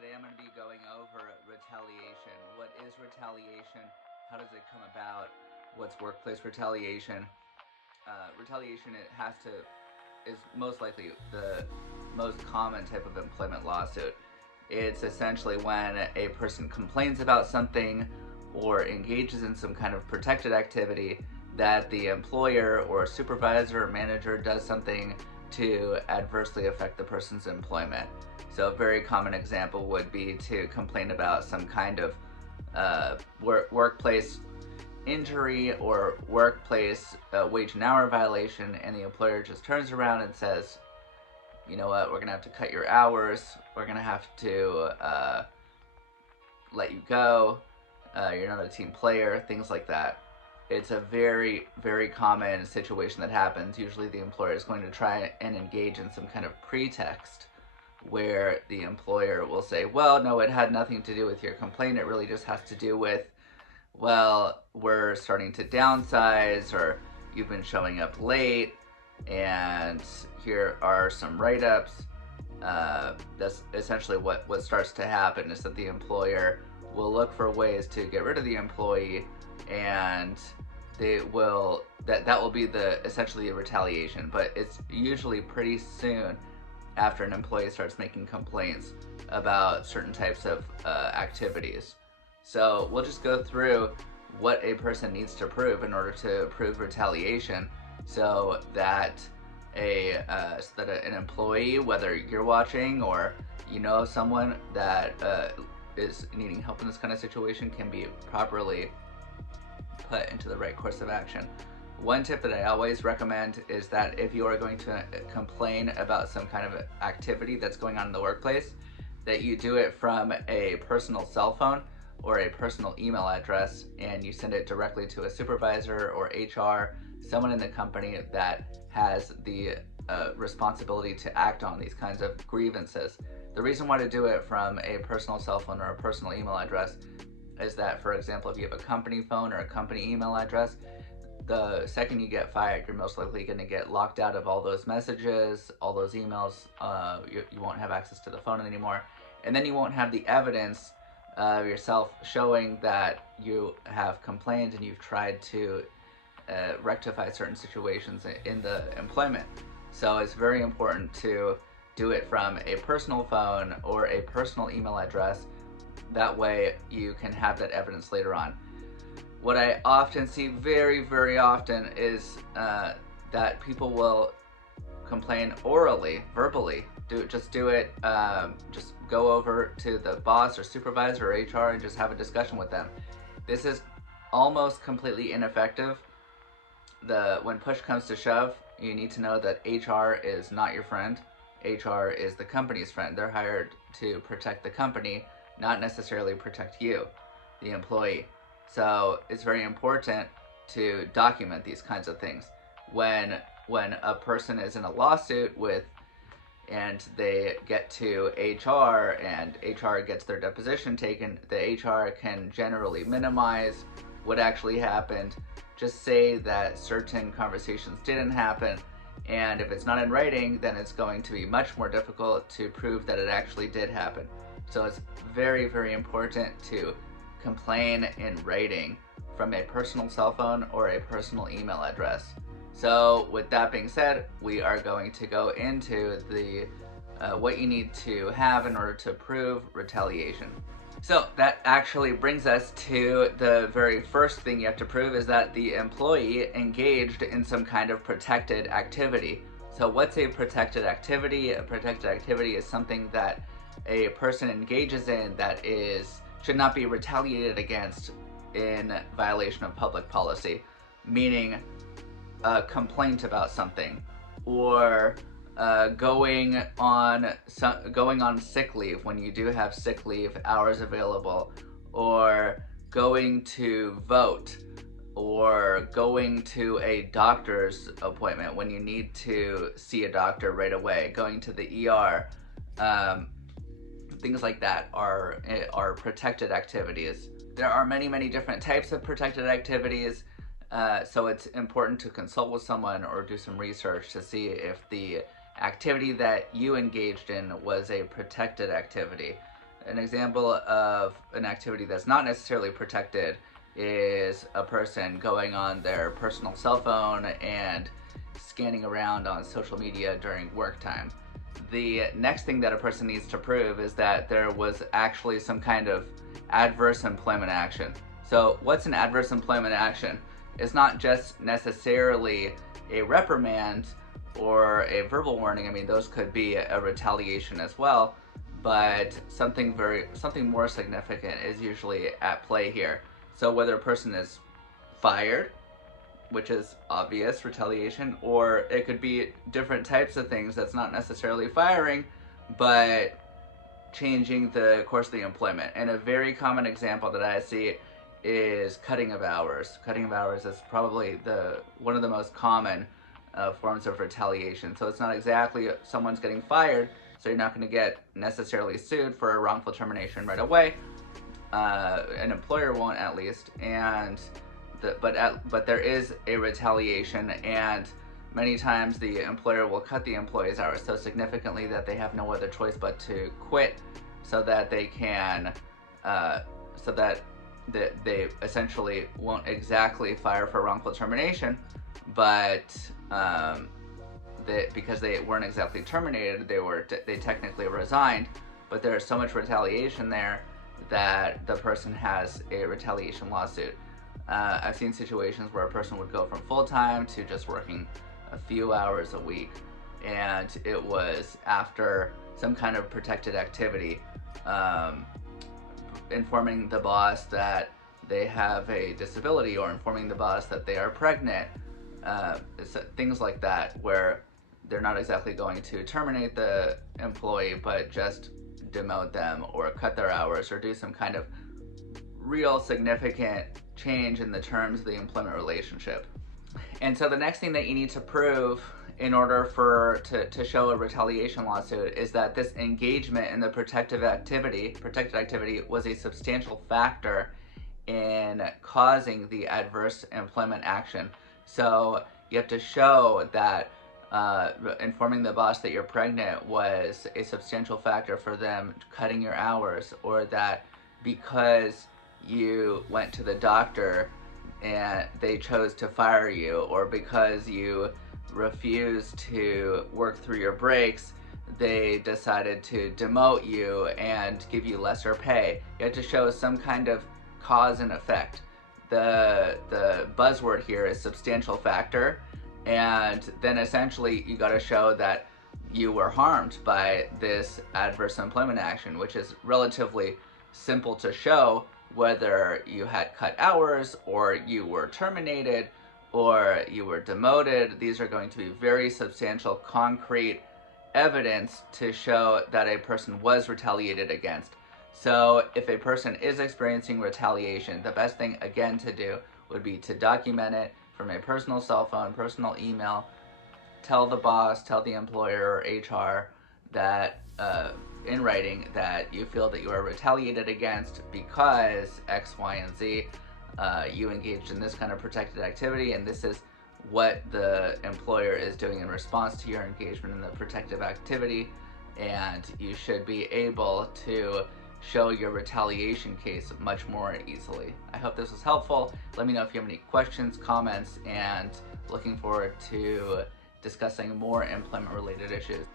Today I'm going to be going over retaliation. What is retaliation? How does it come about? What's workplace retaliation? Retaliation is most likely the most common type of employment lawsuit. It's essentially when a person complains about something or engages in some kind of protected activity that the employer or supervisor or manager does something to adversely affect the person's employment. So a very common example would be to complain about some kind of workplace injury or workplace wage and hour violation, and the employer just turns around and says, you know what, we're going to have to cut your hours, we're going to have to let you go, you're not a team player, things like that. It's a very, very common situation that happens. Usually the employer is going to try and engage in some kind of pretext where the employer will say, well, no, it had nothing to do with your complaint. It really just has to do with, well, we're starting to downsize, or you've been showing up late, and here are some write-ups. That's essentially what starts to happen, is that the employer will look for ways to get rid of the employee, and that will be essentially a retaliation. But it's usually pretty soon after an employee starts making complaints about certain types of activities. So we'll just go through what a person needs to prove in order to prove retaliation, so that an employee, whether you're watching or you know someone that is needing help in this kind of situation, can be properly put into the right course of action. One tip that I always recommend is that if you are going to complain about some kind of activity that's going on in the workplace, that you do it from a personal cell phone or a personal email address, and you send it directly to a supervisor or HR, someone in the company that has the responsibility to act on these kinds of grievances. The reason why to do it from a personal cell phone or a personal email address is that, for example, if you have a company phone or a company email address, the second you get fired, you're most likely going to get locked out of all those messages, all those emails. You won't have access to the phone anymore, and then you won't have the evidence of yourself showing that you have complained and you've tried to rectify certain situations in the employment. So it's very important to do it from a personal phone or a personal email address. That way you can have that evidence later on. What I often see very, very often is that people will complain orally, verbally. Just do it, just go over to the boss or supervisor or HR and just have a discussion with them. This is almost completely ineffective. When push comes to shove, you need to know that HR is not your friend. HR is the company's friend. They're hired to protect the company, not necessarily protect you, the employee. So it's very important to document these kinds of things. When a person is in a lawsuit and they get to HR and HR gets their deposition taken, the HR can generally minimize what actually happened, just say that certain conversations didn't happen, and if it's not in writing, then it's going to be much more difficult to prove that it actually did happen. So it's very, very important to complain in writing from a personal cell phone or a personal email address. So with that being said, we are going to go into the what you need to have in order to prove retaliation. So that actually brings us to the very first thing you have to prove, is that the employee engaged in some kind of protected activity. So what's a protected activity? A protected activity is something that a person engages in that should not be retaliated against in violation of public policy, meaning a complaint about something, or going on sick leave when you do have sick leave hours available, or going to vote, or going to a doctor's appointment when you need to see a doctor right away, going to the ER. Things like that are protected activities. There are many, many different types of protected activities, so it's important to consult with someone or do some research to see if the activity that you engaged in was a protected activity. An example of an activity that's not necessarily protected is a person going on their personal cell phone and scanning around on social media during work time. The next thing that a person needs to prove is that there was actually some kind of adverse employment action. So what's an adverse employment action? It's not just necessarily a reprimand or a verbal warning. I mean, those could be a retaliation as well, but something more significant is usually at play here. So whether a person is fired, which is obvious retaliation, or it could be different types of things that's not necessarily firing, but changing the course of the employment. And a very common example that I see is cutting of hours. Cutting of hours is probably one of the most common forms of retaliation. So it's not exactly someone's getting fired, so you're not going to get necessarily sued for a wrongful termination right away. An employer won't, at least, but there is a retaliation, and many times the employer will cut the employee's hours so significantly that they have no other choice but to quit, so that they can, so that they essentially won't exactly fire for wrongful termination, but because they weren't exactly terminated, they technically resigned, but there's so much retaliation there that the person has a retaliation lawsuit. I've seen situations where a person would go from full-time to just working a few hours a week, and it was after some kind of protected activity, informing the boss that they have a disability, or informing the boss that they are pregnant, things like that, where they're not exactly going to terminate the employee, but just demote them or cut their hours or do some kind of real significant change in the terms of the employment relationship. And so the next thing that you need to prove in order to show a retaliation lawsuit is that this engagement in the protected activity was a substantial factor in causing the adverse employment action. So you have to show that informing the boss that you're pregnant was a substantial factor for them cutting your hours, or that because you went to the doctor and they chose to fire you, or because you refused to work through your breaks, they decided to demote you and give you lesser pay. You have to show some kind of cause and effect. The buzzword here is substantial factor, and then essentially you got to show that you were harmed by this adverse employment action, which is relatively simple to show. Whether you had cut hours, or you were terminated, or you were demoted, these are going to be very substantial, concrete evidence to show that a person was retaliated against. So if a person is experiencing retaliation, the best thing again to do would be to document it from a personal cell phone, personal email, tell the boss, tell the employer or HR that in writing that you feel that you are retaliated against because X, Y, and Z, you engaged in this kind of protected activity, and this is what the employer is doing in response to your engagement in the protective activity, and you should be able to show your retaliation case much more easily. I hope this was helpful. Let me know if you have any questions, comments, and looking forward to discussing more employment-related issues.